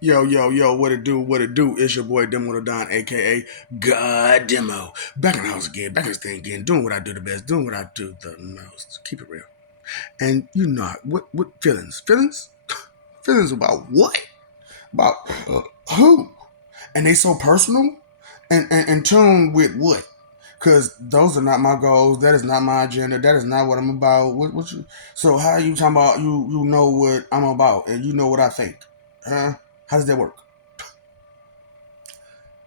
Yo, yo, yo, what it do, what it do? It's your boy Demo the Don, aka God Demo. Back in the house again, back in this thing again, doing what I do the best, doing what I do the most. Keep it real. And you know what feelings? Feelings? Feelings about what? About who? And they so personal? And in tune with what? Because those are not my goals. That is not my agenda. That is not what I'm about. What you, so how you talking about you know what I'm about and you know what I think? Huh? How does that work?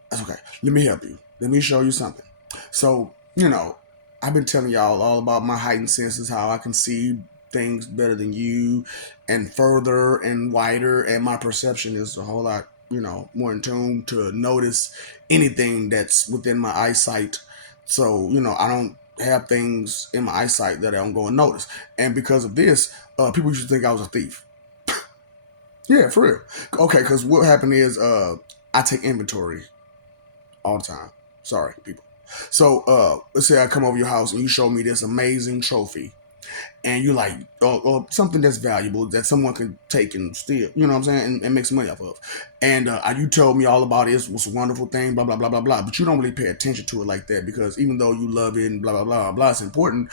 That's okay. Let me help you. Let me show you something. So, I've been telling y'all all about my heightened senses, how I can see things better than you and further and wider, and my perception is a whole lot, more in tune to notice anything that's within my eyesight. So, I don't have things in my eyesight that I don't go and notice. And because of this, people used to think I was a thief. Yeah, for real. Okay, because what happened is I take inventory all the time. Sorry, people. So let's say I come over your house and you show me this amazing trophy, and you like something that's valuable that someone can take and steal, you know what I'm saying, and make some money off of. And you told me all about it. It was a wonderful thing, blah blah blah blah blah. But you don't really pay attention to it like that because even though you love it and blah blah blah blah, it's important.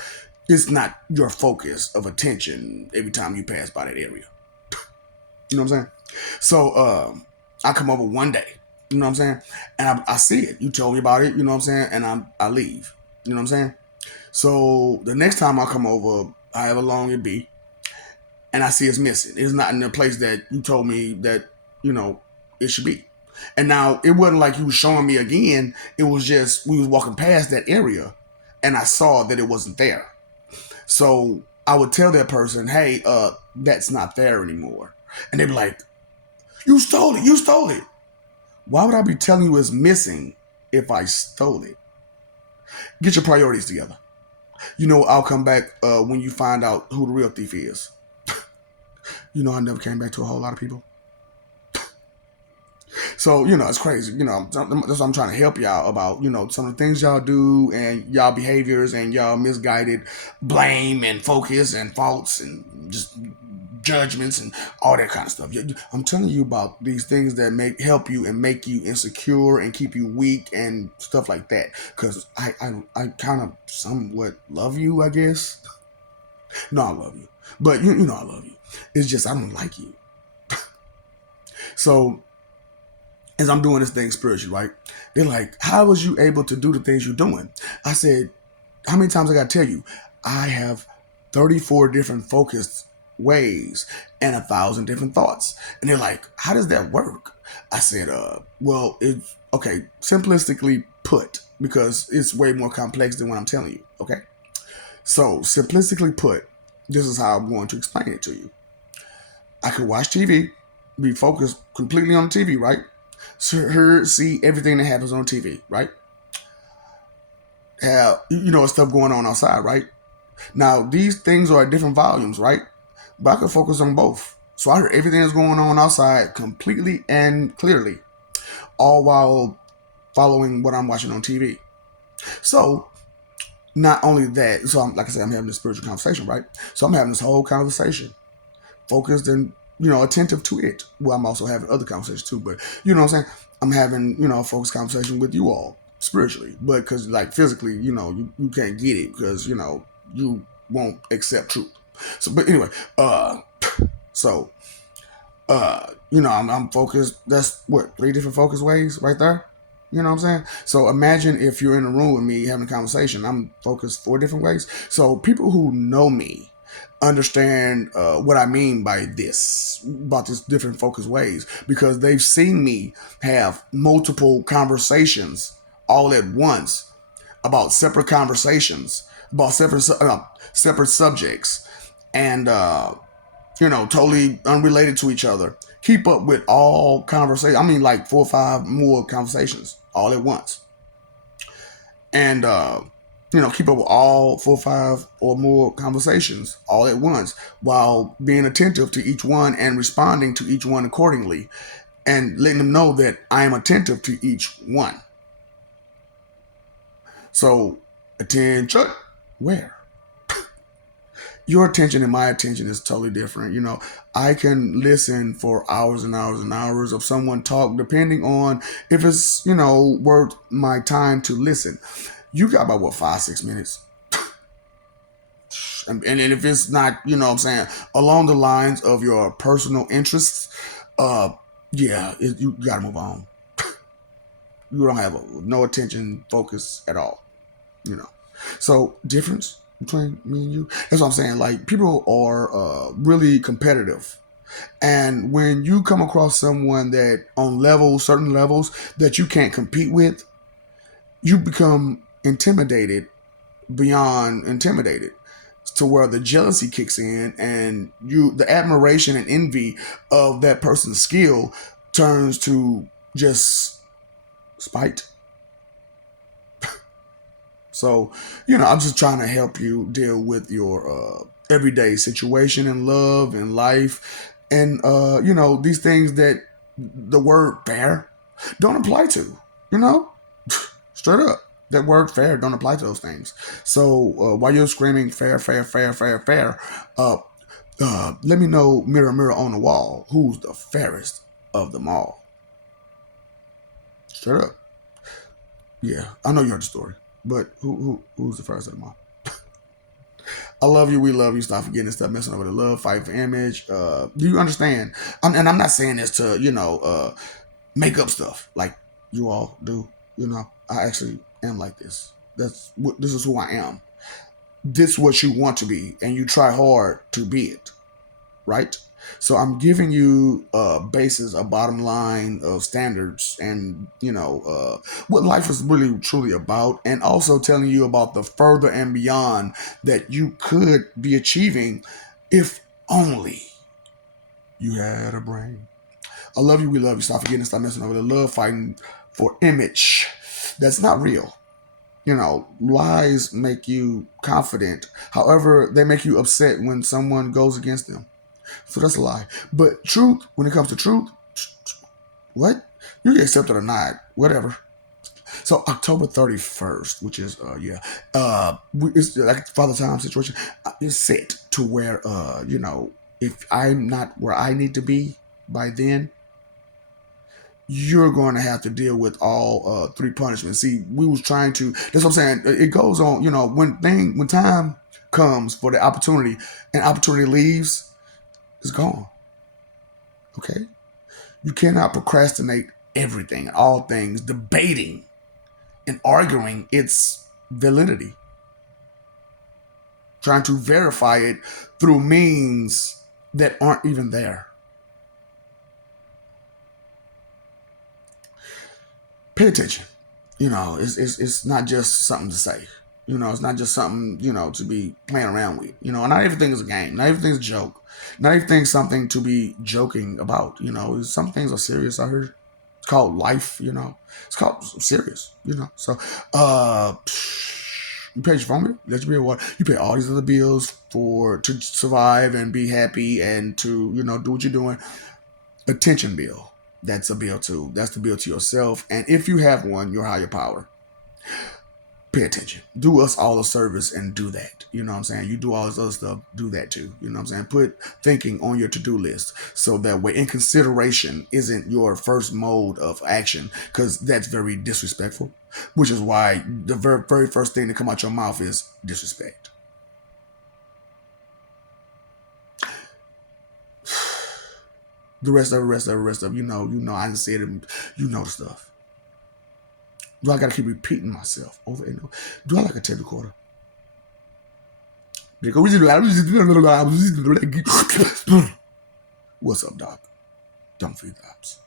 It's not your focus of attention every time you pass by that area. You know what I'm saying? So I come over one day, you know what I'm saying? And I see it. You told me about it, you know what I'm saying? And I leave. You know what I'm saying? So the next time I come over, however long it be, and I see it's missing. It's not in the place that you told me that, it should be. And now it wasn't like you was showing me again. It was just we was walking past that area and I saw that it wasn't there. So I would tell that person, hey, that's not there anymore. And they'd be like, you stole it, you stole it. Why would I be telling you it's missing if I stole it? Get your priorities together. I'll come back when you find out who the real thief is. I never came back to a whole lot of people. So, it's crazy. That's what I'm trying to help y'all about, some of the things y'all do and y'all behaviors and y'all misguided blame and focus and faults and just judgments and all that kind of stuff. I'm telling you about these things that help you and make you insecure and keep you weak and stuff like that. Because I kind of somewhat love you, I guess. No, I love you. But you know I love you. It's just I don't like you. So as I'm doing this thing spiritually, right? They're like, how was you able to do the things you're doing? I said, how many times I got to tell you? I have 34 different focused ways and 1,000 different thoughts. And they're like, how does that work? I said, well, it's okay, simplistically put, because it's way more complex than what I'm telling you. Okay. So simplistically put, this is how I'm going to explain it to you. I could watch TV, be focused completely on the TV, right? See everything that happens on TV, right? Have stuff going on outside, right? Now these things are at different volumes, right? But I can focus on both. So I heard everything that's going on outside completely and clearly, all while following what I'm watching on TV. So not only that, so like I said, I'm having this spiritual conversation, right? So I'm having this whole conversation, focused and attentive to it. Well, I'm also having other conversations too, but you know what I'm saying. I'm having a focused conversation with you all spiritually, but because like physically, you can't get it because you won't accept truth. So, but anyway, so I'm focused. That's what, 3 different focus ways right there. You know what I'm saying? So imagine if you're in a room with me having a conversation. I'm focused 4 different ways. So people who know me understand what I mean by this, about this different focus ways, because they've seen me have multiple conversations all at once about separate conversations, about separate subjects, and totally unrelated to each other. Keep up with all conversations. I mean, like 4 or 5 more conversations all at once, and keep up with all 4 or 5 or more conversations all at once, while being attentive to each one and responding to each one accordingly, and letting them know that I am attentive to each one. So, attention, where? Your attention and my attention is totally different. I can listen for hours and hours and hours of someone talk, depending on if it's, worth my time to listen. You got about what, 5, 6 minutes? And if it's not, what I'm saying, along the lines of your personal interests, uh, yeah, you got to move on. You don't have no attention focus at all. you know. So difference between me and you. That's what I'm saying. Like people are really competitive, and when you come across someone that on levels, certain levels that you can't compete with, you become intimidated beyond intimidated to where the jealousy kicks in, and the admiration and envy of that person's skill turns to just spite. So, I'm just trying to help you deal with your everyday situation in love and life. And, these things that the word fair don't apply to, you know? Straight up. That word fair don't apply to those things. So, while you're screaming fair, fair, fair, fair, fair, uh, let me know, mirror, mirror on the wall, who's the fairest of them all? Straight up. Yeah, I know you heard the story, but who's the fairest of them all? I love you. We love you. Stop forgetting and stop messing over the love fight for image. Do you understand? And I'm not saying this to make up stuff like you all do. I actually am like this. This is who I am. This is what you want to be, and you try hard to be it. Right? So I'm giving you basis, a bottom line of standards, and what life is really truly about, and also telling you about the further and beyond that you could be achieving if only you had a brain. I love you. We love you. Stop forgetting. Stop messing over the love fighting for image. That's not real. Lies make you confident. However, they make you upset when someone goes against them. So that's a lie. But truth, when it comes to truth, what? You get accepted or not, whatever. So October 31st, which is it's like Father Time situation. It's set to where if I'm not where I need to be by then, you're going to have to deal with all three punishments. See, we was trying to. That's what I'm saying. It goes on. When time comes for the opportunity, and opportunity leaves, it's gone. Okay. You cannot procrastinate everything, all things, debating and arguing its validity, trying to verify it through means that aren't even there. Pay attention. It's not just something to say. It's not just something, to be playing around with. Not everything is a game. Not everything's a joke. Not everything's something to be joking about. Some things are serious. I heard it's called life. It's called serious. So, you pay your phone bill, let your bill water. You pay all these other bills to survive and be happy and to do what you're doing. Attention bill. That's a bill too. That's the bill to yourself. And if you have one, your higher power. Pay attention. Do us all a service and do that. You know what I'm saying? You do all this other stuff, do that too. You know what I'm saying? Put thinking on your to-do list so that way inconsideration isn't your first mode of action, because that's very disrespectful, which is why the very first thing to come out your mouth is disrespect. The rest of, I didn't say it, the stuff. Do I gotta keep repeating myself over and over? Do I like a tape recorder? What's up, Doc? Don't feed the ops.